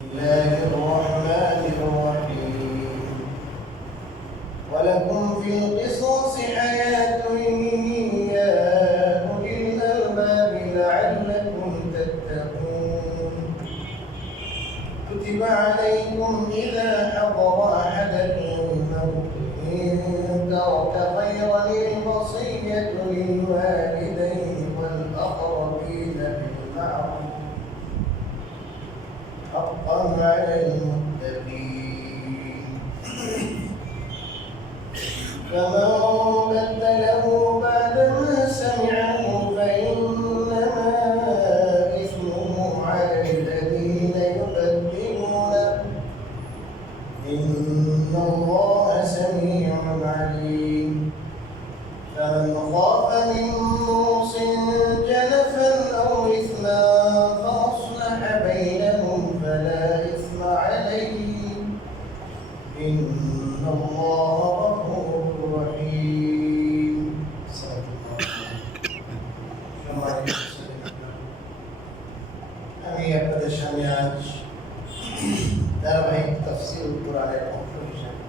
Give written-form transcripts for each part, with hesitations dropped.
الله الرحمن الرحيم ولكم في القصاص حياة يا أولي الألباب لعلكم تتقون كتب عليكم إذا حضر أحدكم الموت إن ترك خيرا الوصية للوالدين والأقربين بالمعروف حقا على المتقين فمن بدله بعدما سمعه فإنما إثمه على الذين يبدلونه إن الله سميع عليم فمن خاف من موص جنفا أو إثما فأصلح بينهم فلا إثم عليه إن الله غفور رحيم. আমি আপনাদের সামনে আজ ধারাবাহিক তাফসীরুল কুরআনের অংশ হিসেবে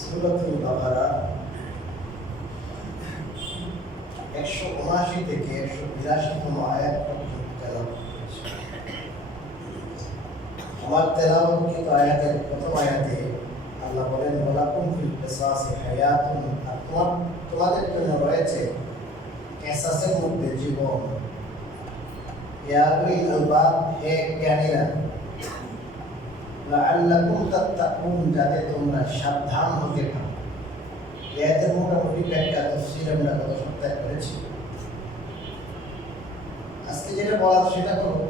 সূরাতুল বাকারা 179 থেকে 182তম আয়াত পর্যন্ত তেলাওয়াত করেছি। আমার তেলাওয়াতকৃত আয়াতের প্রথম আয়াতে আল্লাহ বলেন ওয়ালাকুম ফিল কিসাসি হায়াতুন, তোমাদের জন্য রয়েছে কিসাসের মধ্যে জীবন। ইয়া উলিল আলবাব, হে জ্ঞানীরা, লাআল্লাকুম তাত্তাকুন, যাতে তোমরা সাবধান হতে পারো। আয়াতের মোটামুটি ব্যাখ্যা তাফসীর আমরা গত সপ্তাহে করেছি। আজকে যেটা বলা সেটা করব।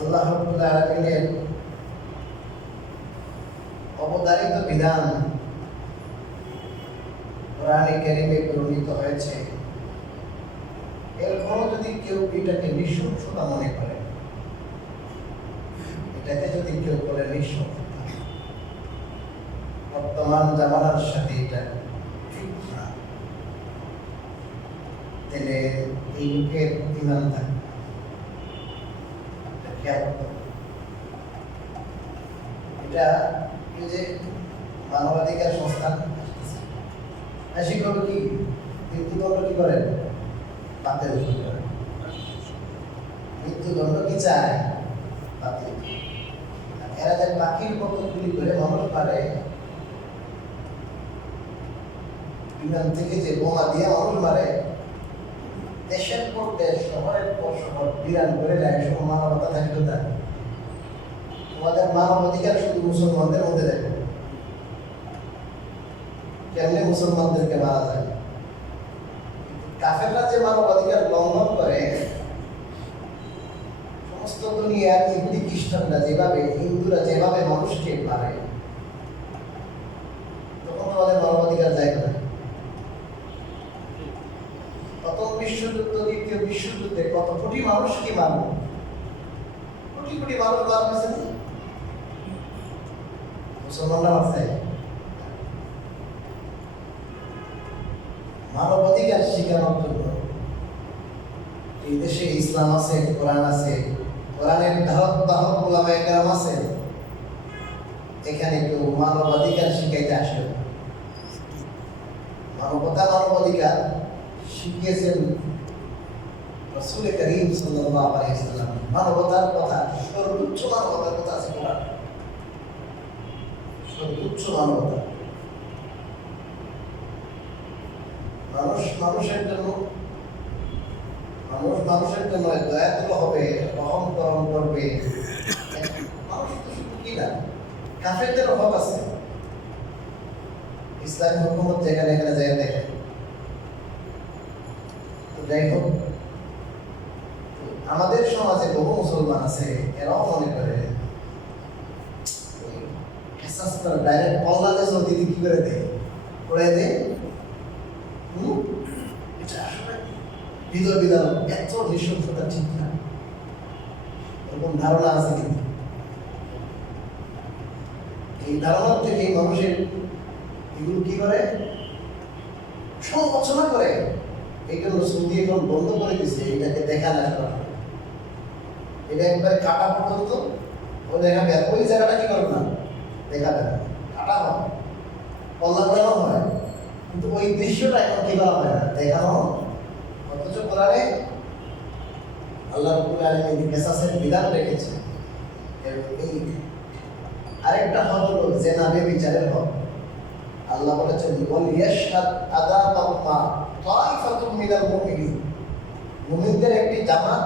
আল্লাহ রাব্বুল আলামিনের অবধারিত বিধান কোরআনে কারীমে বর্ণিত হয়েছে। এরপরও যদি কেউ এটাকে নৃশংসতা মনে করে, এটাকে যদি কেউ বলে নৃশংসতা, বর্তমান জামানার সাথে এটা ঠিক না, তাহলে এই লোকের ইমান থাকবে। এটা এই যে মানবাধিকার সংস্থান আসি করবে কি মৃত্যুদণ্ড কি করেন, বাতিল করেন। মৃত্যুদণ্ড কি চায়, বাতিল। এরা যে বাকির মতো গুলি করে মানুষ পারে, বিমান থেকে যে বোমা দিয়ে মানুষ মারে, দেশের পর দেশ, শহরের পর শহর বিরান করে দেয়, সব মানবতা থাকবে না। তোমাদের মানবাধিকার শুধু মুসলমানদের মধ্যে দেখো, কেমনে মুসলমানদেরকে মারা যায়। কাফেররা যে মানবাধিকার লঙ্ঘন করে, সমস্ত দুনিয়ার ইহুদি খ্রিস্টানরা যেভাবে, হিন্দুরা যেভাবে মানুষকে মারে, তখন তোমাদের মানবাধিকার যায় না। প্রথম বিশ্বযুদ্ধ, দ্বিতীয় বিশ্বযুদ্ধে কত কোটি মানুষকে মারল, কোটি কোটি মানুষ মারা হয়েছে। মুসলমানরা আছে মানবাধিকার শিখানোর জন্য। এই দেশে ইসলাম আছে, কোরআন আছে, কোরআনের ধারক বাহক ওলামায়ে কেরাম আছে। এখানে কেউ মানবাধিকার শিখাইতে আসে না। মানবতা, মানবাধিকার শিখিয়েছেন রাসূল করিম সাল্লাল্লাহু আলাইহি ওয়াসাল্লাম। মানবতার কথা, সর্বোচ্চ মানবতার কথা আছে কোরআন, সর্বোচ্চ মানবতা। মানুষ মানুষের জন্য, মানুষ মানুষের জন্য দয়াতুল হবে, রহম করম করবে। মানুষ তো শুধু কি না, কাফেরদের হক আছে। ইসলামী হুকুমত যেখানে এখানে যায় দেখে। যাই হোক, আমাদের সমাজে বহু মুসলমান আছে, এরাও মনে করে ডাইরেক্ট কল্যাণে চলতে কি করে দেয়, করে দেয়। এটা আসলে হৃদয় বিধান, এত নৃশংসতা ঠিক না, এরকম ধারণা আছে। কিন্তু এই ধারণার থেকে মানুষের এগুলো কি করে, সমালোচনা করে। এই জন্য সৌদি এখন বন্ধ করে দিচ্ছে এটাকে দেখা না করা। এটা একবারে কাটা পর্যন্ত ও দেখাবে, ওই জায়গাটা কি করবে না, দেখাবে না, কাটা হয়, কল্যাণ করানো হয়, কিন্তু ওই দৃশ্যটা এখন কি করা হয় না, দেখানো। অথচ কোরআনে আল্লাহ রাব্বুল আলামিন কিসাসের বিধান রেখেছে। এই আরেকটা হক হলো জেনা ব্যভিচারের হক। আল্লাহ বলেছেন ওয়াল ইয়াশহাদ আযাবাহুমা তাইফাতুম মিনাল মুমিনিন, মুমিনদের একটি জামাত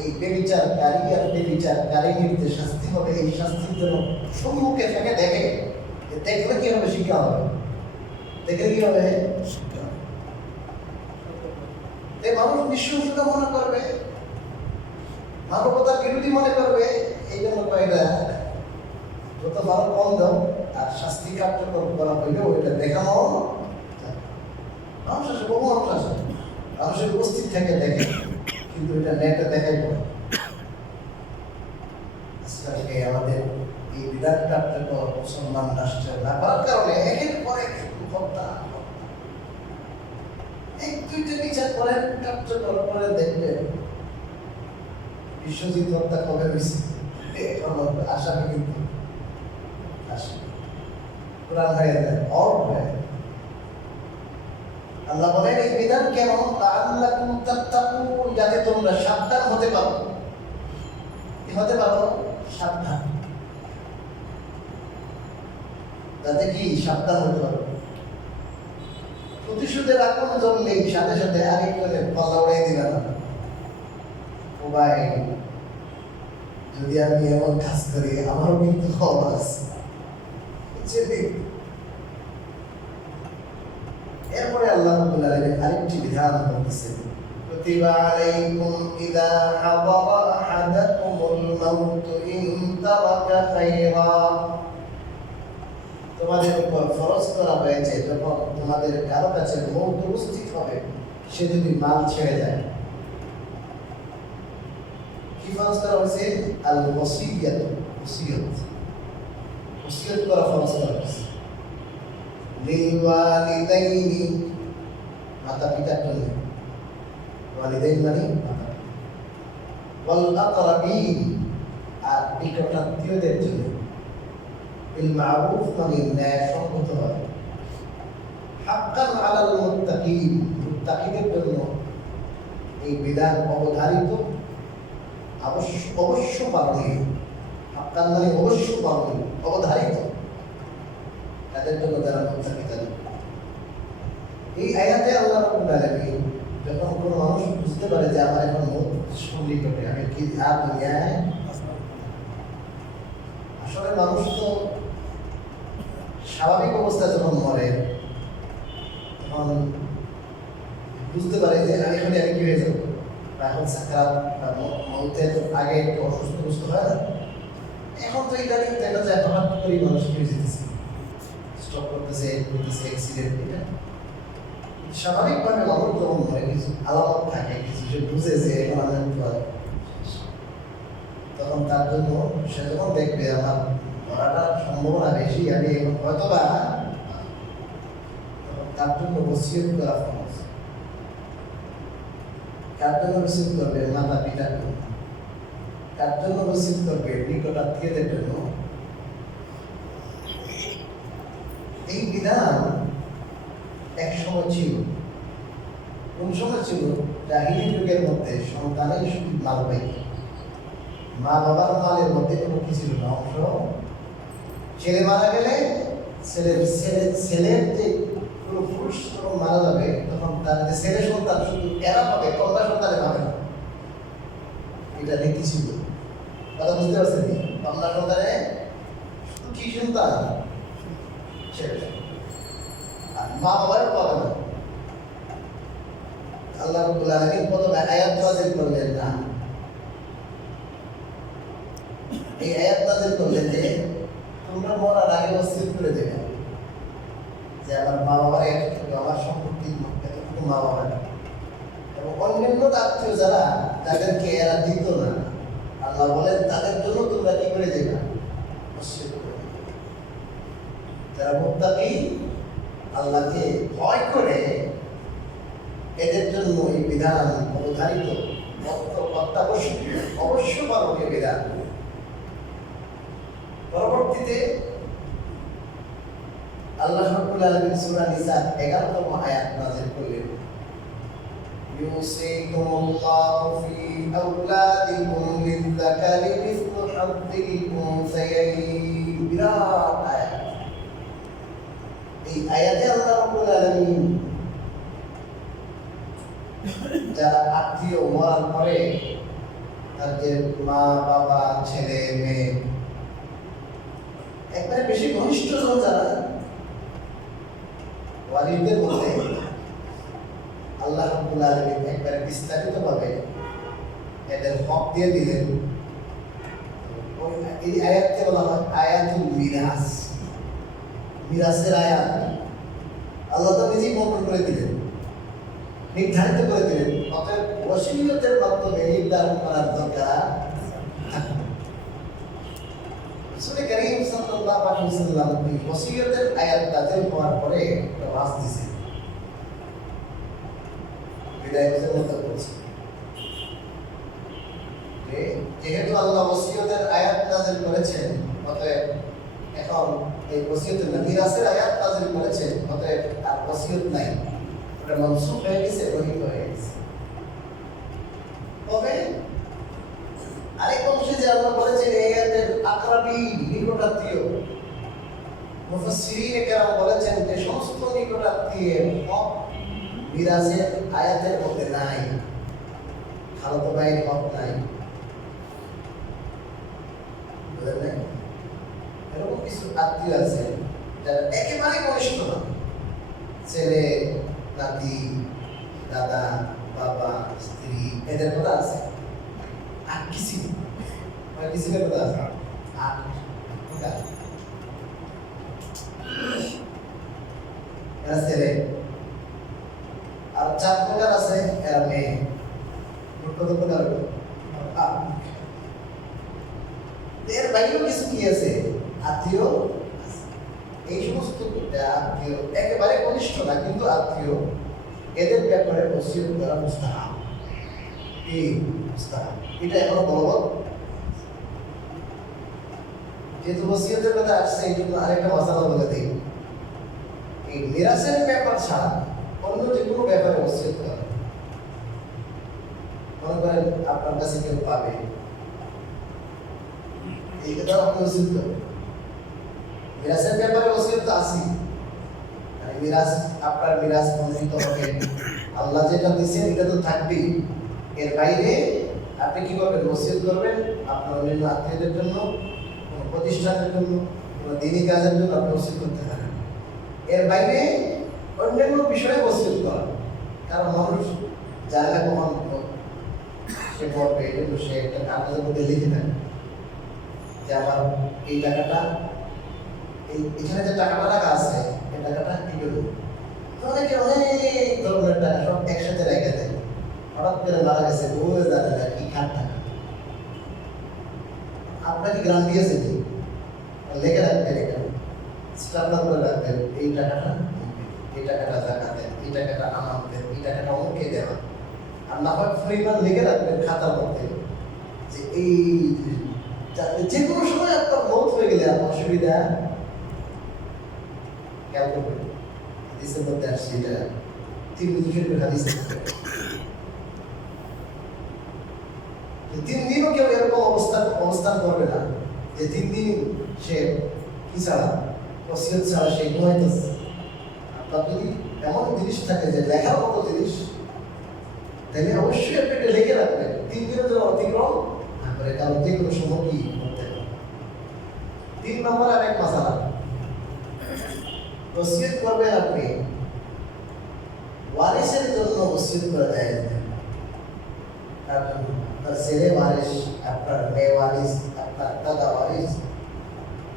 এই ব্যভিচারকারী আর ব্যভিচারকারীর যে শাস্তি হবে এই শাস্তির জন্য সম্মুখে থেকে দেখে, দেখলে কি হবে, শিক্ষা হবে, দেখলে কি হবে, শিক্ষা। এই মানুষ নিঃসংসতা মনে করবে, মানবতার বিরোধী মনে করবে, এই জন্য এটা যত ভালো কম দাও আর শাস্তি কার্যকর করা হইলেও এটা দেখানো। মানুষ আসে, বহু মানুষ আসে, মানুষের উপস্থিত থেকে দেখে, কিন্তু এটা নেটে দেখাই পড়ে। আজকালকে আমাদের এই বিধান কার্যকর মুসলমান রাষ্ট্রে না করার কারণে একের পর এক হত্যা, এক দুইটা বিচার করেন, কার্যকর করে দেখবেন বিশ্বজিৎ হত্যা কবে হয়েছে, এখন আসামি কিন্তু আসে কোরআন হয়ে যায়, অর্থ হয়। আল্লাহ বলেন এই বিধান কেন, লাআল্লাকুম তাত্তাকুন, যাতে তোমরা সাবধান হতে পারো। কি হতে পারো? সাবধান। যাতে কি সাবধান হতে পারো। প্রতিশোধের আগুন জ্বললেই সাথে সাথে আরেকজনের পাল্লা উড়াই দিবে না। ও ভাই, যদি আমি এমন কাজ করি আমারও কিন্তু খবর আছে। এরপরে আল্লাহ রাব্বুল আলামিন আরেকটি বিধান বলতেছেন, কুতিবা আলাইকুম ইযা হাদারা আহাদাকুমুল মাউত ইন তারাকা খায়রা, তোমাদের উপর ফরজ করা হয়েছে যখন তোমাদের কারো কাছে মউত উপস্থিত হবে, সে যদি মাল ছেড়ে যায়। কি ফরজ করা হয়েছে? আল ওয়াসিয়াত, ওসিয়ত করা ফরজ করা হয়েছে। লিলওয়ালিদাইনি, মাতা পিতার জন্য, ওয়ালিদাইন মানে মাতা, ওয়াল আকরাবিন, আর নিকটাত্মীয়দের জন্য, বিল মারুফ মানে ন্যায়সঙ্গতভাবে, হাক্কান আলাল মুত্তাকিন, মুত্তাকিদের জন্য এই বিধান অবধারিত, অবশ্য পালনীয়। হাক্কান মানে অবশ্য পালনীয়, অবধারিত, তাদের জন্য যারা মুত্তাকি তাদের। এই আয়াতে আল্লাহ রাব্বুল আলামিন যখন কোনো মানুষ বুঝতে পারে যে আমার এখন মউত সন্নিকটে, আমি কি আর দুনিয়ায়, আসলে মানুষ তো স্বাভাবিক অবস্থায় যখন মরে তখন বুঝতে পারে যে আমি কি হয়ে যাবো, এখন সাকরাত বা মউতের আগে একটু অসুস্থ হয় না। এখন তো এটা নিয়ে দেখা যায় হঠাৎ করে মানুষ কি হয়ে যেতেছে, স্টপ করতেছে, অ্যাক্সিডেন্ট। এটা স্বাভাবিকভাবে মানুষ যখন মরে কিছু আলামত থাকে, কিছু সে বুঝে যে এখন আমি তখন তার জন্য সে যখন দেখবে আমার মরাটার সম্ভাবনা বেশি, আমি এখন হয়তো বা, তার জন্য ওসিয়ত করা ফরজ। কার জন্য ওসিয়ত করবে? মাতা পিতার জন্য। কার জন্য ওসিয়ত করবে? নিকটাত্মীয়দের জন্য। এই বিধান এক সময় ছিল। কোন সময় ছিল? জাহিলি যুগের মধ্যে সন্তানেই শুধু মাল পাইত, মা বাবার মালের মধ্যে কোনো কিছু ছিল না অংশ। ছেলে মারা গেলে ছেলের যে কোনো পুরুষ যখন মারা যাবে তখন তার যে ছেলে সন্তান শুধু এরা পাবে, কন্যা সন্তানে পাবে না। এটা নীতি ছিল। কথা বুঝতে পারছেন? কন্যা সন্তানে শুধু কি সন্তান? ছেলে, আর মা বাবারও পাবে না। আল্লাহ রাব্বুল আলামিন প্রথমে আয়াত নাযিল করলেন না, এই আয়াত নাযিল করলেন যে তোমরা মরার আগে ওসিয়ত করে দেবে যে আমার মা বাবার এতটুকু, আমার সম্পত্তি এতটুকু মা বাবার, এবং অন্যান্য আত্মীয় যারা তাদেরকে এরা দিত না, আল্লাহ বলেন তাদের জন্য তোমরা কি করে দেবে? ওসিয়ত করে দেবে। যারা মুত্তাকি, আল্লাহকে ভয় করে, এদের জন্য এই বিধান অবধারিত। অত্যাবশ্যকীয়, অবশ্য পালনীয় বিধান। পরবর্তীতে আল্লাহ রাব্বুল আলামিন সূরা নিসার 11তম আয়াত নাযিল করলেন, ইউসিকুমুল্লাহু ফি আওলাদিকুম লিয-যাকারি মিসলু হাদ্দিল উনসায়াইন। বিরাট আয়াত। এই আয়াতে আল্লাহ রাব্বুল আলামিন যারা আত্মীয় মরার পরে তাদের মা বাবা ছেলে মেয়ে একবারে বেশি ঘনিষ্ঠ জন যারা ওয়ালিদের মধ্যে আল্লাহ রাব্বুল আলামিন একবারে বিস্তারিতভাবে এদের হক দিয়ে দিলেন। এই আয়াতকে বলা হয় আয়াতুল মিরাস, মিরাসের আয়াত। আল্লাহ তো নিজেই বর্ণনা করে দিলেন, নির্ধারিত করে দিলেন। অতএব ওসিয়তের মাধ্যমে নির্ধারণ করার দরকার। রাসূল কারীম সাল্লাল্লাহু আলাইহি ওয়াসাল্লাম এই ওসিয়তের আয়াত নাযিল হওয়ার পরে একটা ওয়াজ দিয়েছেন, বিদায়ের মতো বলছে যে যেহেতু আল্লাহ ওসিয়তের আয়াত নাযিল করেছেন, অতএব এখন এই ওসিয়তের না, মিরাসের আয়াত নাযিল করেছেন, অতএব আর ওসিয়ত নাই, ওটা মনসুখ হয়ে গেছে, রহিত হয়ে গেছে। তবে আরেক অংশে যে আল্লাহ বলেছেন এই আয়াতের আকরাবি, নিকটাত্মীয়, মুফাসসিরিনে কেরাম বলেছেন যে সমস্ত নিকটাত্মীয়ের হক মিরাসের আয়াতের মধ্যে নাই, খালাতো ভাইয়ের হক নাই। বুঝলেন না? এরকম কিছু আত্মীয় আছে যারা একেবারে ঘনিষ্ঠ না, ছেলে নাতি দাদা বাবা স্ত্রী এদের কথা আছে, আর কিছু কিছুদের কথা আছে, আর এরা ছেলে। আর 4 প্রকার আছে, এরা মেয়ে। কত প্রকার? এর বাইরেও কিছু কি আছে, আত্মীয়। এই সমস্ত আত্মীয় একেবারে ঘনিষ্ঠ না কিন্তু আত্মীয়, এদের ব্যাপারে ওসিয়ত করা মুস্তাহাব। কি মুস্তাহাব? এটা এখনো বলবৎ। যেহেতু ওসিয়তের কথা আসছে, এই জন্য আরেকটা মশালা বলে দিই। এই মিরাসের ব্যাপার ছাড়া অন্য যে কোনো ব্যাপারে ওসিয়ত করা, মনে করেন আপনার কাছে কেউ পাবে, এই কথা আপনি ওসিয়ত করেন। মিরাসের ব্যাপারে ওসিয়ত তো আছে, মিরাস আপনার মিরাস মনোনীত হবে, আল্লাহ যেটা দিয়েছেন এটা তো থাকবেই। এর বাইরে আপনি কি করবেন? ওসিয়ত করবেন আপনার অন্যান্য আত্মীয়দের জন্য, কোনো প্রতিষ্ঠানের জন্য, কোনো দিনী কাজের জন্য আপনি ওসিয়ত করতে পারেন। এর বাইরে অন্যান্য বিষয়ে ওসিয়ত করা, কারণ মানুষ জানে না কখন সে পড়বে, এই জন্য সে একটা কাগজের মধ্যে লিখে থাকে যে আমার এই টাকাটা, এখানে যে টাকাটা রাখা আছে এই টাকাটা কি করবো। অনেকে অনেক ধরনের টাকা সব একসাথে রেখে দেয়, হঠাৎ করে মারা গেছে, বউয়ে জানে না কি কার টাকা। আপনাকে গ্রাম দিয়েছে কি লেখে রাখবেন, এখানে স্টাপলার করে রাখবেন, এই টাকাটা জাকাতের, এই টাকাটা আমানতের, এই টাকাটা অমুককে দেওয়া। আর না হয় পরিমাণ লিখে রাখবেন খাতার মধ্যে, যে এই যাতে যে কোনো সময় আপনার মত হয়ে গেলে আপনার অসুবিধা খেয়াল করবেন। হাদিসের মধ্যে আসছে, এটা 3 হাদিসের 3 দিনও কেউ এরকম অবস্থান করবে না যে 3 দিন সে কি ছাড়া, ওসিয়ত ছাড়া সে ঘুমাইতেছে। আপনার যদি এমন জিনিস থাকে যে লেখার মতো জিনিস, তাহলে অবশ্যই আপনি এটা লিখে রাখবেন, 3 দিনের জন্য অতিক্রম না করে, কারণ যে কোনো সময় কি করতে হবে। 3 নম্বর আরেক মাসালা, ওসিয়ত করবেন আপনি ওয়ারিসের জন্য। ওসিয়ত করা যায় না, আপনার ছেলে ওয়ারিস, আপনার মেয়ে ওয়ারিস, আপনার দাদা ওয়ারিস,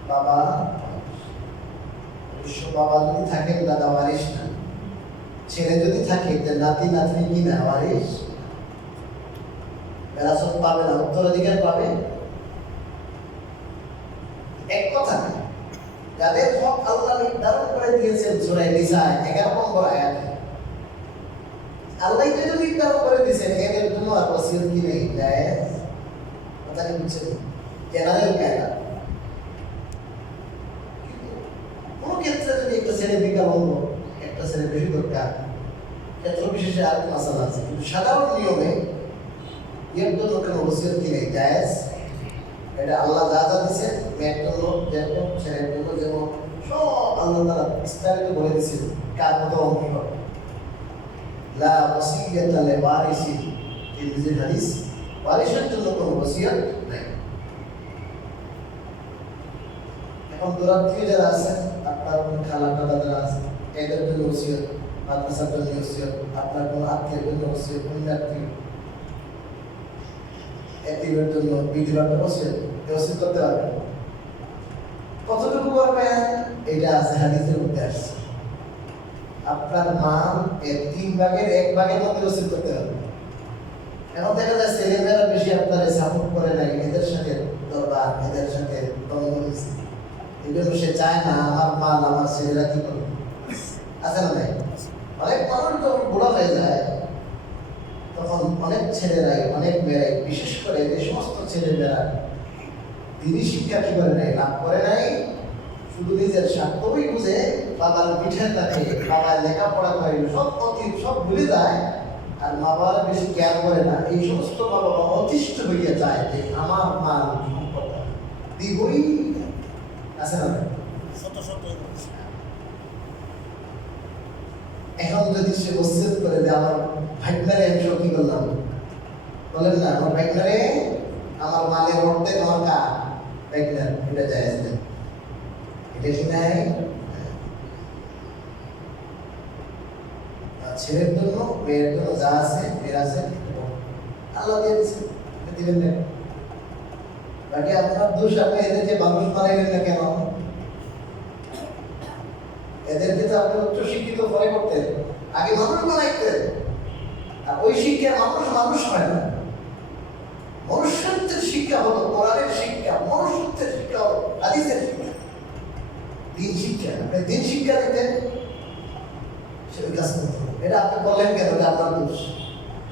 বাবা। অবশ্য বাবা যদি থাকেন দাদা ওয়ারিস না, ছেলে যদি থাকে নাতি নাতনি কি না ওয়ারিস, বিরাসত পাবে না, উত্তরাধিকার পাবে। এক কথা, যাদের হক আল্লাহ নির্ধারণ করে দিয়েছেন সূরা নিসা 11 নম্বর আয়াতে, আল্লাহ যেটা নির্ধারণ করে দিয়েছেন এদের জন্য और वसीयत की नहीं जायज पता नहीं कुछ জেনারেল কায়দা কোনো ক্ষেত্রে যদি একটা ছেলে বিকাল হলো একটা ছেলে বেশি দরকার ক্ষেত্র বিশেষে আর মাসালা আছে কিন্তু সাধারণ নিয়মে এর জন্য কোনো ওসিয়ত কি নেই জায়েজ এটা আল্লাহ যা যা দিয়েছে মেয়ের জন্য যেমন ছেলের জন্য যেমন সব আল্লাহ তারা বিস্তারিত বলে দিয়েছে কার মতো অঙ্ক লা ওসিয়াতা লিওয়ারিসি এই যে হাদিস ওয়ারিসের জন্য কোনো ওসিয়ত নাই। এখন দূরাত্মীয় যারা আছেন আপনার খালা দাদা যারা আছেন এদের জন্য ওসিয়ত, মাদ্রাসার জন্য ওসিয়ত, আপনার কোনো আত্মীয়ের জন্য ওসিয়ত, পুণ্যার্থী এতিমের জন্য বিধবার ওসিয়ত ওসিয়ত করতে পারবেন। কতটুকু করবেন এটা আছে হাদিসের মধ্যে আসছে আপনার মান এর 3 ভাগের 1 ভাগের মধ্যে ওসিয়ত করতে হবে। এখন দেখা যায় ছেলেমেয়েরা বেশি আপনার সাপোর্ট করে নাই, এদের সাথে দরবার এদের সাথে দ্বন্দ্ব হয়েছে, এই জন্য সে চায় না আমার মাল আমার ছেলেরা কি করবে। আছে না নাই? অনেক মানুষ যখন বুড়া হয়ে যায় তখন অনেক ছেলেরাই অনেক মেয়েরাই বিশেষ করে যে সমস্ত ছেলেমেয়েরা দিনই শিক্ষা কি করে নাই লাভ করে নাই, শুধু নিজের স্বার্থই বুঝে বাবার পিঠে থাকে, বাবার লেখাপড়া করে সব অতীত সব ভুলে যায় আর মা বাবা বেশি কেয়ার করে না। এই সমস্ত মা বাবা অতিষ্ঠ হইয়া যায় যে আমার মান সম্পদ দিবই আছে না। এখন যদি সে ওসিয়ত করে যে আমার ভাগ্নারে আমি সব কি করলাম বলেন না, আমার ভাগ্নারে আমার মালের অর্ধেক আমার কা ভাগ্নার, এটা জায়েজ নেই, এটা কি নাই। ছেলের জন্য মেয়ের জন্য যা আছে মেয়ের আছে আল্লাহ দিয়ে দিচ্ছে দিবেন না। বাকি আপনার দোষ, আপনি এদেরকে মানুষ বানাইলেন না কেন? এদেরকে তো আপনি উচ্চ শিক্ষিত পরে করতেন, আগে মানুষ বানাইতেন। আর ওই শিক্ষা মানুষ হয় না, মনুষ্যত্বের শিক্ষা হলো কোরআনের শিক্ষা, মনুষ্যত্বের শিক্ষা হলো হাদিসের শিক্ষা, দিন শিক্ষা। আপনি দিন শিক্ষা দিতেন সে কাজ করতে হবে। এটা আপনি বলেন কেন যে আপনার দোষ?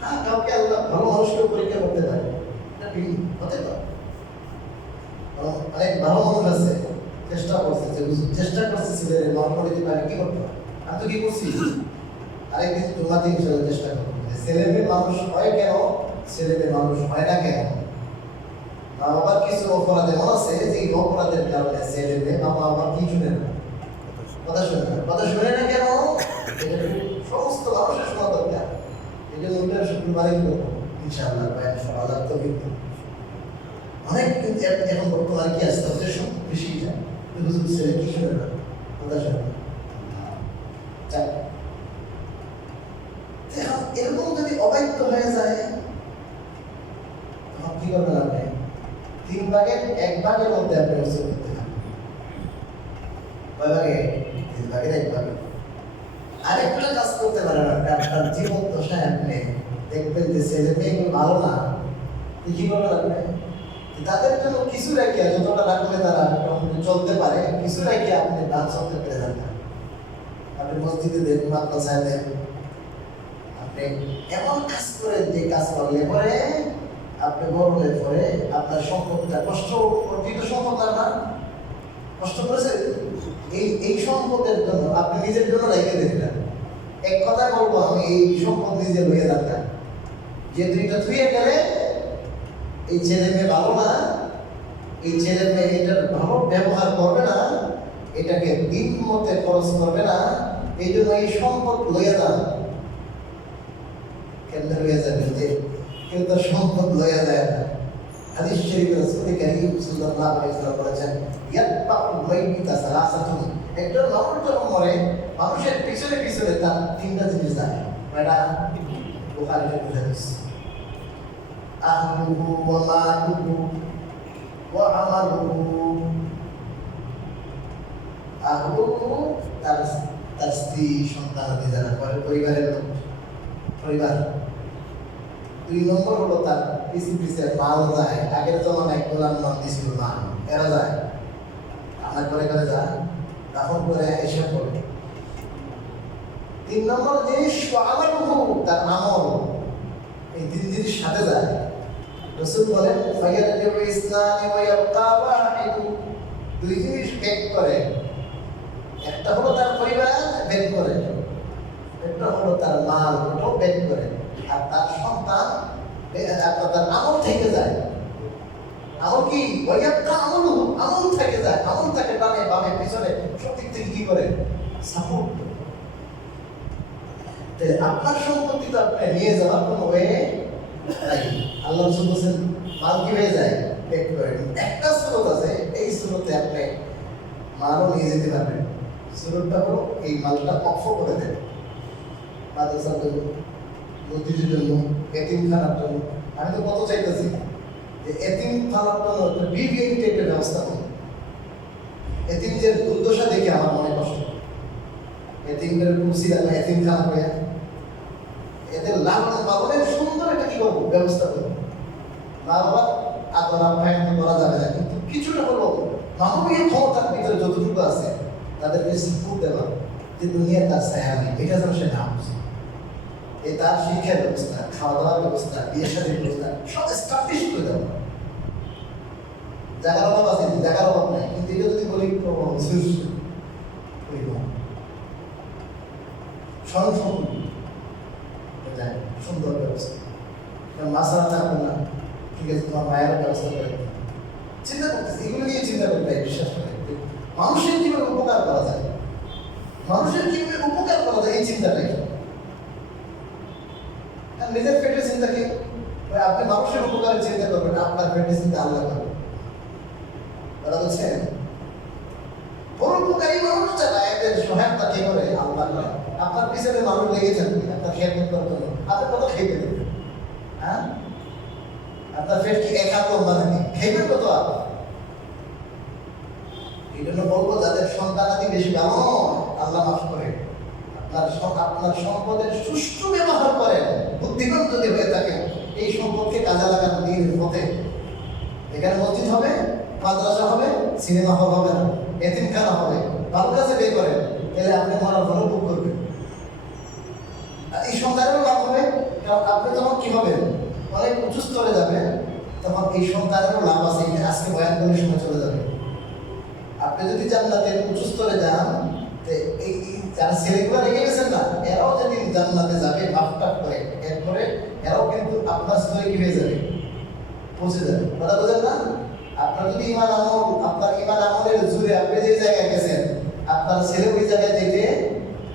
হ্যাঁ, কাউকে আল্লাহ ভালো মানুষকে পরীক্ষা করতে পারে, হতে পারে। অনেক ভালো মানুষ আছে চেষ্টা করছে, চেষ্টা করছে ছেলের মন করে দিতে পারে, কি করতে পারে? আমি তো কি করছি আরেকদিন তোমাকে হিসেবে চেষ্টা করবো ছেলে মেয়ে মানুষ হয় কেন, ছেলে মেয়ে মানুষ হয় না কেন। মা বাবার কিছু অপরাধ এমন আছে যে অপরাধের কারণে ছেলে মেয়ে মা বাবা কি শুনে না, কথা শুনে না। কথা শুনে না কেন? সমস্ত মানুষের শোনা দরকার। এই জন্য ওইটা শুক্রবারে কি করবো ইনশাআল্লাহ আল্লাহ তো অনেক কিন্তু এখন বর্তমানে কি আসতে হচ্ছে সব বেশি যায়, কিন্তু ছেলে কি শুনে না, কথা শুনে না। এরকম যদি অবাধ্য হয়ে যায় তখন কি করবেন আপনি? 3 ভাগের 1 ভাগের মধ্যে আপনি ওসিয়ত করতে হবে। কয় ভাগে? 3 ভাগের 1 ভাগে। আরেকটা কাজ করতে পারেন আপনি, আপনার জীবন দশায় আপনি দেখবেন যে ছেলে মেয়েগুলো ভালো না, কি করবেন আপনি? তাদের জন্য কিছু রেখে, যতটা রাখলে তারা চলতে পারে, কিছু রেখে আপনি দান চলতে পেরে যাবেন। আপনি মসজিদে দেন, মাদ্রাসায় দেন, আপনি এমন কাজ করেন যে কাজ করলে পরে আপনি বড় হলে পরে আপনার সম্পদটা কষ্ট অর্জিত সম্পদ না কষ্ট করেছে, এই সম্পদের জন্য আপনি নিজের জন্য রেখে দেন। এক কথা বলবো, আমি এই সম্পদ নিজে লইয়ে রাখতাম, যেহেতু এটা থুয়ে গেলে এই ছেলে মেয়ে ভালো না, এই ছেলে মেয়ে এটার ভালো ব্যবহার করবে না, এটাকে দিন মতে খরচ করবে না, এই জন্য এই সম্পদ লইয়া যান। কেমনে লইয়া যাবেন? যে কেউ তার সম্পদ লইয়া যায় না। হাদিস শরীফে রাসূল কারীম সাল্লাল্লাহু আলাইহি ওয়াসাল্লাম বলেছেন, ইয়াতবাউল মাইয়িতা সালাসাতুন, একজন মানুষ যখন মরে মানুষের পিছনে পিছনে তার 3টা জিনিস যায়। এটা বুখারীর হাদিস। আহলুহু ওয়া মালুহু ওয়া আমালুহু। আহলুহু তার স্ত্রী সন্তানাদি যারা পরিবারের লোক, পরিবার। 2 নম্বর হলো তার পিছে মাল যায়। আগের জমানায় গোলাম নাম দিছিল মাল, এরা যায় আমার করে যায়, তখন করে এসে পড়ে। 3 নম্বর জিনিস আমালুহু, তার আমল। এই তিন জিনিস সাথে যায়। রাসূল বলেন ফায়ারজিউ ইসলামি ওয়া ইয়াবকা ওয়াহিদু, দুই জিনিস ব্যাক করে, একটা হলো তার পরিবার ব্যাক করে, একটা হলো তার মাল ওটাও ব্যাক করে, আর তার সন্তান তার আমল থেকে যায়। আমল কি ওয়াইয়াবকা আমলু, আমল থেকে যায়, আমল থেকে ডানে বামে পিছনে সব দিক থেকে কি করে সাপোর্ট। তাহলে আপনার সম্পত্তি তো আপনি নিয়ে যাওয়ার কোনো ওয়ে নাই। আল্লাহ রাসূল বলেন মাল কি হয়ে যায় ব্যাক করে। একটা সুরত আছে, এই সুরতে আপনি মালও নিয়ে যেতে পারবেন। সুরতটা হলো এই মালটা অক্ষ করে দেন মাদ্রাসার জন্য, মসজিদের জন্য, এতিমখানার জন্য। আমি তো কত চাইতেছি যে এতিমখানার জন্য একটা ভিভিআইপি টাইপের ব্যবস্থা করুন। এতিমদের দুর্দশা দেখে আমার মনে কষ্ট। এতিমদের কুর্সি রাখা এতিমখানা হয়ে এদের লালন পালনের সুন্দর একটা কি করবো ব্যবস্থা করবো। মা বাবা আদর আপ্যায়ন করা যাবে না, কিন্তু কিছুটা হলো মানবীয় ক্ষমতার ভিতরে যতটুকু আছে তাদেরকে সাপোর্ট দেওয়া, যে দুনিয়া তার ছায়া নেই এটা যেন সে না বুঝে। এই তার শিক্ষার ব্যবস্থা, খাওয়া দাওয়ার ব্যবস্থা, বিয়ে শাদীর ব্যবস্থা সব এস্টাবলিশ করে দেওয়া। জায়গার অভাব আছে, জায়গার অভাব নাই, কিন্তু এটা যদি বলি সুন্দর ব্যবস্থা, মাসালা থাকবে না, ঠিক আছে তোমার মায়ের ব্যবস্থা করে চিন্তা করতেছি, এগুলো নিয়ে চিন্তা করতে বিশ্বাস করে মানুষের কিভাবে উপকার করা যায়, মানুষের কিভাবে উপকার করা যায় এই চিন্তাটাই। নিজের পেটের চিন্তা কি, আপনি মানুষের উপকারের চিন্তা করবেন, আপনার পেটের চিন্তা আল্লাহ করবেন। তারা বলছেন পরোপকারী মানুষ যারা এদের সহায়তা কে করে আল্লাহ করে। আপনার পিছনে মানুষ লেগে থাকবে আপনার খেয়াল করার জন্য, আপনি কত খেয়ে দেবেন? হ্যাঁ, আপনার পেট কি এক হাত লম্বা নাকি? খেয়ে কত আপনি? এই জন্য বলবো যাদের সন্তানাদি বেশি ভালো আল্লাহ মাফ করে, আপনার সম্পদের সুষ্ঠু ব্যবহার করেন। বুদ্ধিমান যদি হয়ে থাকে এই সম্পদকে কাজে লাগান দিনের পথে। এখানে মসজিদ হবে, মাদ্রাসা হবে, সিনেমা হল হবে না, এতিমখানা হবে, ভালো কাজে বের করেন, তাহলে আপনি মরার ভালো ভোগ করবেন। এই সন্তানেরও লাভ হবে, কারণ আপনি যখন কি হবেন অনেক উঁচু স্তরে যাবেন, তখন এই সন্তানেরও লাভ আছে। আজকে বয়ান করার সময় চলে যাবে। আপনি যদি জান্নাতের উঁচু স্তরে যান, এই যারা ছেলেগুলো রেখে গেছেন না, এরাও যেদিন জান্নাতে যাবে মাফটা করে, এরপরে এরাও কিন্তু আপনার স্তরে কি হয়ে যাবে, পৌঁছে যাবে। কথা বোঝেন না? আপনার যদি ইমান আমল, আপনার ইমান আমলের জুড়ে আপনি যে জায়গায় গেছেন, আপনার ছেলে ওই জায়গায় যেতে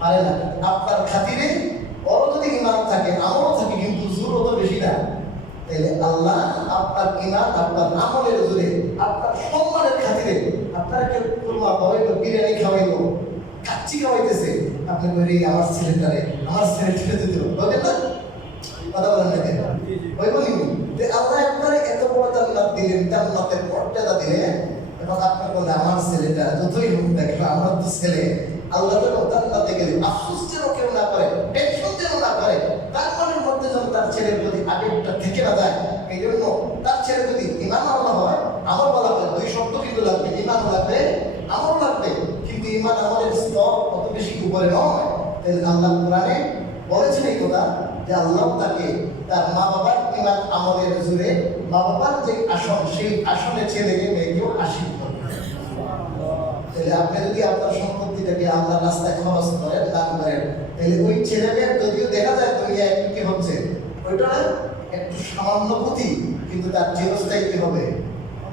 পারে না। আপনার খাতিরে ওরও যদি ইমান থাকে, আমলও থাকে, কিন্তু জোরও তো বেশি না, তাহলে আল্লাহ আপনার ইমান, আপনার আমলের জুড়ে, আপনার সম্মানের খাতিরে আপনাকে কুরমা খাওয়াইলো, বিরিয়ানি খাওয়াইলো, কাচ্চি খাওয়াইতেছে, আপনি বলি আমার ছেলেটারে, আমার ছেলেটারে দিতে হবে না? কথা বলেন না কেন? ওই বলি যে আল্লাহ আপনার এত বড় জান্নাত দিলেন, জান্নাতের মর্যাদা দিলেন, এবং আপনার বলে আমার ছেলেটা যতই হোক না কেন আমার তো ছেলে, আল্লাহ যেন জান্নাতে গেলে আফসোস যেন কেউ না করে, টেনশন যেন না করে, তার মনের মধ্যে যেন তার ছেলের প্রতি আবেগটা থেকে না যায়। এই জন্য তার ছেলে যদি ইমান আল্লাহ হয়, আমল বলা হয়, দুই শব্দ কিন্তু লাগবে, ইমান লাগবে, আমল লাগবে, কিন্তু ইমান আমলের স্তর অত বেশি উপরে নয়। তাহলে আল্লাহ কোরআনে বলেছেন এই কথা যে আল্লাহ তাকে তার মা বাবার ইমান আমলের জুড়ে, মা বাবার যে আসন, সেই আসনে ছেলেকে মেয়েকেও আশীর্বাদ করবে। তাহলে আপনি যদি আপনার সম্পত্তিটাকে আল্লাহর রাস্তায় খরচ করেন, দান করেন, তাহলে ওই ছেলে মেয়ের যদিও দেখা যায় দুনিয়া একটু কি হচ্ছে, ওইটা একটু সামান্য ক্ষতি, কিন্তু তার চিরস্থায়ী কি হবে।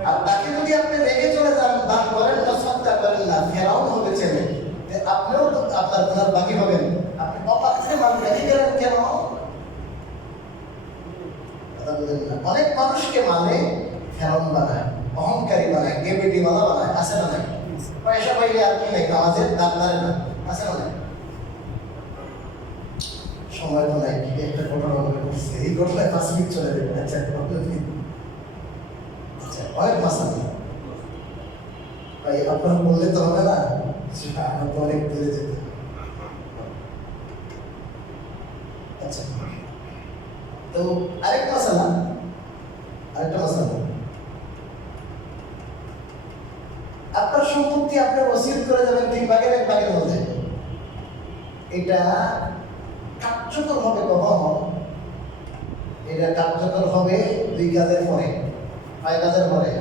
আর তাকে যদি আপনি রেখে চলে যান, দান করেন না, সৎকার করেন না, ফেরাও হবে ছেলে, আপনিও আপনার গুনার বাকি হবেন। আপনি অপাত্রে মানুষ রেখে গেলেন কেন? অনেক মানুষকে মানে ফেরাউন বানায়, অহংকারী বানায়, গেবেটিওয়ালা বানায়, আছে না নাই? পয়সা পাইলে আর কি নাই, নামাজের দাঁড়ায় না, আছে না নাই? সময় তো নাই, কি একটা ঘটনা মনে করছে, এই ঘটনায় 5 মিনিট চলে যাবে। আচ্ছা আচ্ছা, অনেক মাসা ভাই, আপনার বললে তো হবে না, আমার তো অনেক দূরে যেতে। আচ্ছা, তো আরেকটা মাসালা, আপনার সম্পত্তি আপনি ওসিয়ত করে যাবেন 3 ভাগের 1 ভাগের মধ্যে। এটা কার্যকর হবে কখন? এটা কার্যকর হবে 2 কাজের পরে। 5 কাজের পরে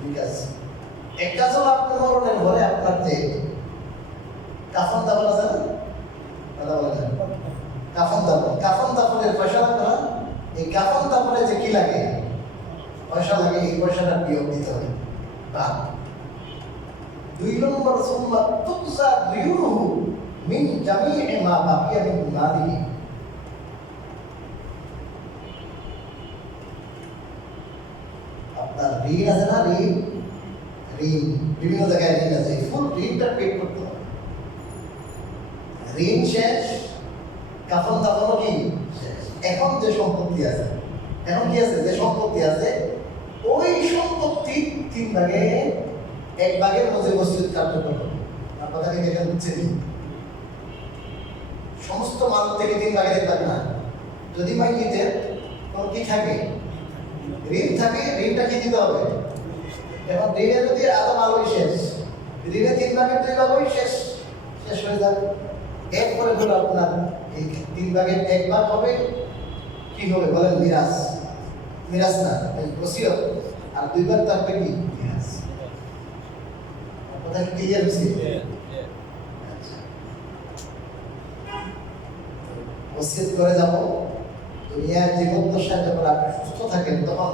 2 কাজ। এক কাজ হলো আপনার মরণের পরে আপনার যে কাফন দাফন আছে না, কথা বলেন, কাফন দাফনের পয়সা লাগবে না? এই কাফন দাফনে যে কি লাগে, পয়সা লাগে, এই পয়সাটা বিয়োগ দিতে হবে। 2 নম্বর সুম্মা তুকজা দিয়ুনুহু মিন জামি'i মা বাকিয়া মিন মালিহি। আপনার ঋণ আছে না, ঋণ বিভিন্ন জায়গায় ঋণ আছে, ফুল ঋণটা পে করতে হবে। ঋণ শেষ, কাফন দাফনও কি শেষ। এখন যে সম্পত্তি আছে, এখন কি আছে, যে সম্পত্তি আছে ওই সম্পত্তি 3 ভাগে 1 ভাগের মধ্যে ওসিয়ত কার্যকর হবে। আর কথা কি দেখেন, বুঝছেন? সমস্ত মাল থেকে 3 ভাগের 1 ভাগ না। যদি মাইয়েতে কোন কি থাকে, ঋণ থাকে, ঋণটা কি দিতে হবে? এখন ঋণে যদি আধা মালই শেষ, ঋণে 3 ভাগের 2 ভাগই শেষ হয়ে যাবে। এরপরে হলো আপনার এই 3 ভাগের 1 ভাগ হবে কি হবে বলেন, মিরাজ না, ওসিয়ত। আর 2 ভাগ থাকবে কি, মিরাজ। কথা কি ক্লিয়ার হচ্ছে? ওসিয়ত করে যাব। দুনিয়ার জীবদ্দশায় যখন আপনি সুস্থ থাকেন তখন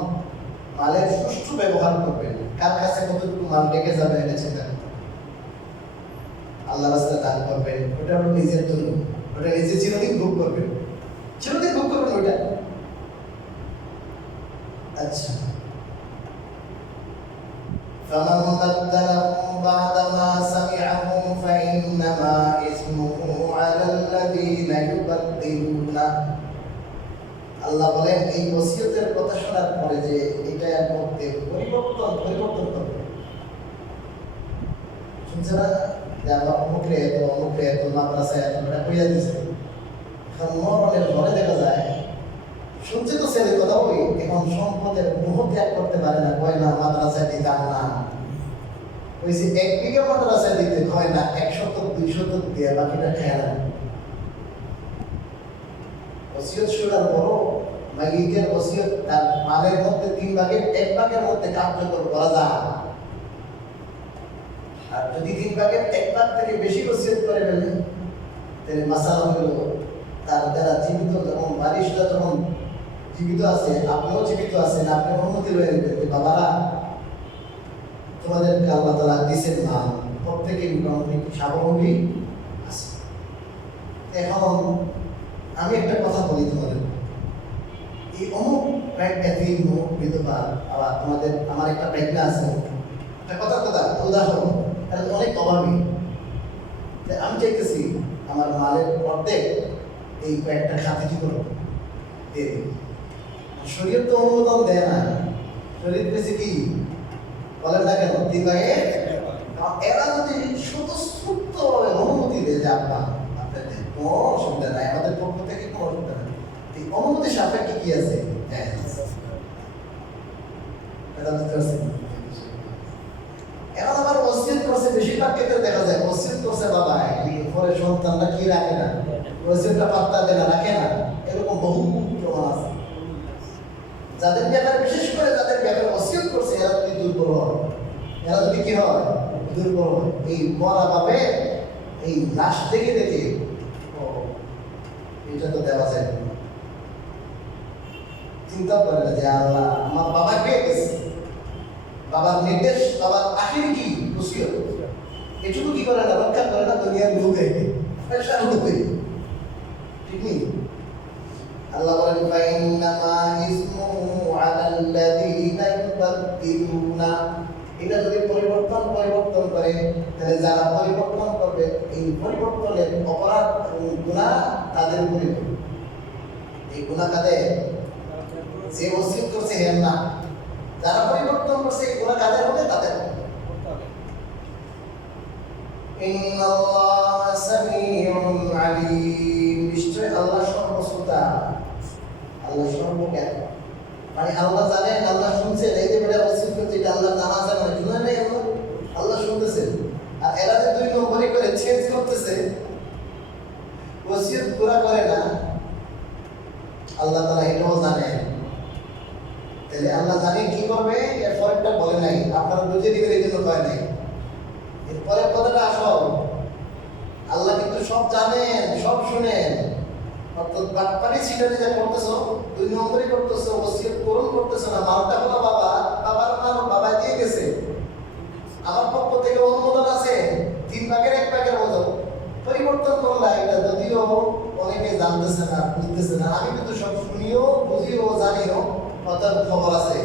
মালের সুষ্ঠু ব্যবহার করবেন। কার কাছে কতটুকু মাল রেখে যাবে এটা চিন্তা করবেন। আল্লাহ রাস্তায় দান করবেন, ওটা হলো নিজের জন্য, ওটা নিজে চিরদিন ভোগ করবেন, ওইটা। আচ্ছা, فمن بدله بعد ما سمعه فإنما إثمه على الذين يبدلونه। আল্লাহ বলেন এই ওসিয়তের কথা শোনার পরে যে এটার মধ্যে পরিবর্তন করবে। শুনছে না যে আমরা অমুকরে এত মাদ্রাসায় এত টাকা কইয়া দিছে, এখন মরণের ঘরে দেখা যায় শুনছে তো ছেলে কথা, ওই এখন সম্পদের মোহ ত্যাগ করতে পারে না, কয় না মাদ্রাসায় দিতাম না। ওই যে 1 বিঘা মাদ্রাসায় দিতে হয় না, 1 শতক 2 শতক দিয়ে বাকিটা খেয়াল রাখে। ওসিয়ত শোনার পরও মাইয়ের ওসিয়ত তার মালের মধ্যে 3 ভাগের 1 ভাগের মধ্যে কার্যকর করা যায়। আর যদি 3 ভাগের 1 ভাগ থেকে বেশি ওসিয়ত করে ফেলে, তাহলে মাসালা হলো তার দ্বারা জীবিত, যখন বারিশটা যখন জীবিত আছে, আপনিও জীবিত আছেন, আপনি অনুমতি রয়ে নেবেন, বাবারা তোমাদেরকে আল্লাহ তাআলা দিয়েছেন মাল, প্রত্যেকেই মোটামুটি স্বাবলম্বী আছে। এখন আমি একটা কথা বলি তোমাদের, এই অমুক এতিম অমুক বিধবা, আবার তোমাদের আমার একটা প্রেগনা আছে, একটা কথা উদাহরণ, এটা অনেক অভাবী। আমি চাইতেছি আমার মালের অর্ধেক এই কয়েকটা খাতে কি করবো দিয়ে দিই। শরীর তো অনুমোদন দেয় না, শরীর পেয়েছে কি বলেন না কেন, 3 ভাগে। এরা যদি স্বতঃস্ফূর্ত অনুমতি দেয় যে আপনার কোনো অসুবিধা নাই, আমাদের পক্ষ থেকে কোনো অসুবিধা নাই, এই অনুমতি সাপেক্ষে কি আছে, এখন আবার ওসিয়ত করছে, বেশিরভাগ ক্ষেত্রে দেখা যায় ওসিয়ত করছে বাবা, পরে সন্তানরা কি রাখে না, ওসিয়তটা পাত্তা দেয় না, রাখে না, এরকম বহু প্রমাণ আছে। যাদের ব্যাপারে, বিশেষ করে যাদের ব্যাপারে ওসিয়ত করছে, এরা যদি দুর্বল হয়, এরা যদি কি হয়, দুর্বল হয়, এই মরা ভাবে এই লাশ দেখে এটা তো দেওয়া যায়। চিন্তা করে না যে আল্লাহ আমার বাবা পেয়ে গেছে, বাবার নির্দেশ, বাবার আখির কি ওসিয়ত, এটুকু কি করে না, রক্ষা করে না, দুনিয়ার লোকে ঠিক নেই। আল্লাহ বলেন ফাইন্নামা ইসমুহু আলাল্লাযীনা ইউবাদদিলুনা। এটা যদি পরিবর্তন করে, তাহলে যারা পরিবর্তন করবে, এই পরিবর্তনের অপরাধ গুনাহ তাদের উপরে। এই গুনাহ কাদের? যে ওসিয়ত করছে হেন না, যারা পরিবর্তন করছে এই গুনাহ কাদের হবে, তাদের হবে। ইন্নাল্লাহা সামিউন আলীম। নিশ্চয় আল্লাহ সর্বশ্রোতা, আল্লাহ সর্বজ্ঞাত। মানে আল্লাহ জানেন, আল্লাহ শুনছেন। এই যে বেটা ওসিয়ত করছে, এটা আল্লাহ জানা যায় না, শুনে নেই, আল্লাহ শুনতেছেন। আর এরা যে 2 নম্বরই করে চেঞ্জ করতেছে, ওসিয়ত পুরা করে না, আল্লাহ তাআলা এটাও জানেন। পরের কথাটা আসল। আল্লাহ কিন্তু সব জানেন, সব শুনেন। অর্থাৎ বাটপারি সিটারি যা করতেছো, 2 নম্বরই করতেছো, ওসিয়ত পূরণ করতেছো না। মালটা হলো বাবার মাল বাবা দিয়ে গেছে। আমার পক্ষ থেকে অনুমোদন আছে 3 ভাগের 1 ভাগের মতো পরিবর্তন করলা। এটা যদিও অনেকে জানতেছে না, বুঝতেছে না, আমি কিন্তু সব শুনিও, বুঝিও, জানিও। অর্থাৎ খবর আছে।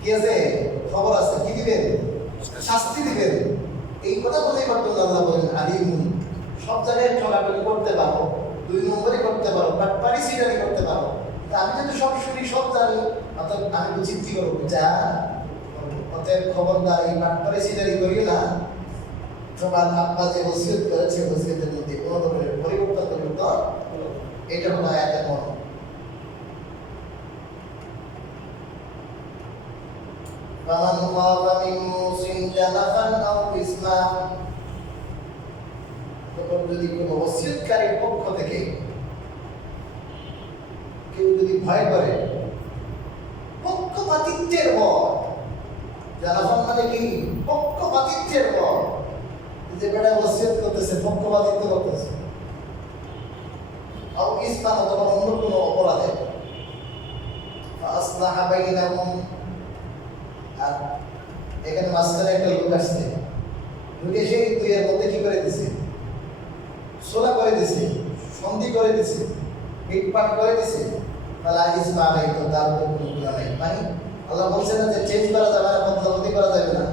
কি আছে? খবর আছে। কি দিবেন? শাস্তি দিবেন। এই কথা বলেই পারতেন আল্লাহ বলেন আলিমুন। সব জায়গায় চলাচল করতে পারো, 2 নম্বরই করতে পারো, বাটপারি সিটারি করতে পারো। আমি যদি সব শুনি, সব জানি, অর্থাৎ আমি উচিত কি করবো? যা অতএব খবরদার এই বাটপারি সিটারি করিও না। তোমার আব্বা যে ওসিয়ত করেছে, ওসিয়তের মধ্যে কোনো ধরনের পরিবর্তন করবে তো। এটা হলো আয়াতের মর্ম। ফামান খাফা মিন মুসিন জানাফান আও ইসমা। তখন যদি কোনো ওসিয়তকারীর পক্ষ থেকে কেউ যদি ভয় করে, পক্ষপাতিত্বের ভয়। জানাফান মানে কি? পক্ষপাতিত্বের ভয়। যে বেটা ওসিয়ত করতেছে, পক্ষপাতিত্ব করতেছে। আও ইসমা, অথবা অন্য কোনো অপরাধে। ফাসলাহা বাইনাহুম। আর এখানে মাঝখানে একটা লোক আসছে, ঢুকে সেই 2 এর মধ্যে কি করে দিছে? সোলা করে দিছে, সন্ধি করে দিছে, মিটপাট করে দিছে। তাহলে ইসমা নাই, তো তার উপর কোনো গুনাহ নাই। মানে আল্লাহ বলছে না যে চেঞ্জ করা যাবে না, বদলাবদলি করা যাবে না।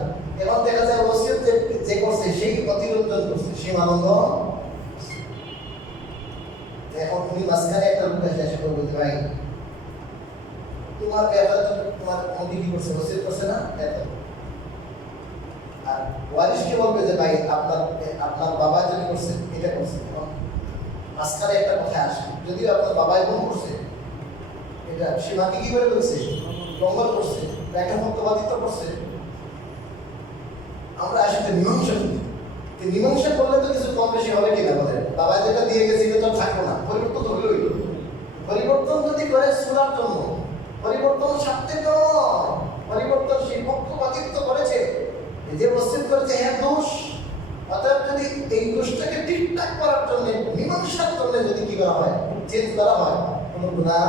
এখন দেখা যায় ওসিয়ত যে করছে সেই অতিরঞ্জন করছে, সে মানবন্ধন। এখন উনি মাঝখানে একটা লোক এসে বলবে, ভাই তোমার ব্যাপারে তো তোমার মন্দি কি করছে? ওসিয়ত করছে না? আর ওয়ারিশকে বলবে যে ভাই আপনার বাবা যদি করছে, এটা করছে। মাঝখানে একটা কথা আসে, যদিও আপনার বাবা এবং করছে, এটা সীমাকে কি করে করছে? লঙ্ঘন করছে, একটা পক্ষপাতিত্ব করছে। আমরা আসলে মীমাংসা করি। মীমাংসা করলে তো কিছু কম বেশি হবে কিনা বলেন? বাবা যেটা দিয়ে গেছে এটা তো থাকবো না, পরিবর্তন তো হইলই। পরিবর্তন যদি করে শোনার জন্য, পরিবর্তন স্বার্থের জন্য, পরিবর্তন সেই পক্ষপাতিত্ব করেছে, যে ওসিয়ত করেছে, হ্যাঁ দোষ। অতএব যদি এই দোষটাকে ঠিকঠাক করার জন্য, মীমাংসার জন্য যদি কি করা হয়, চেঞ্জ করা হয়, কোনো গুনাহ।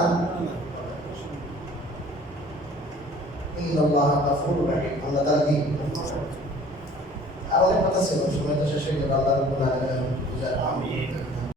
ইন্নাল্লাহা গাফুরুর রাহিম। আল্লাহ তাআলা কি? আর অনেক কথা ছিল, সময় তো শেষ হয়ে গেল। আল্লাহ রাব্বুল আলামিন বুঝার। আমিন।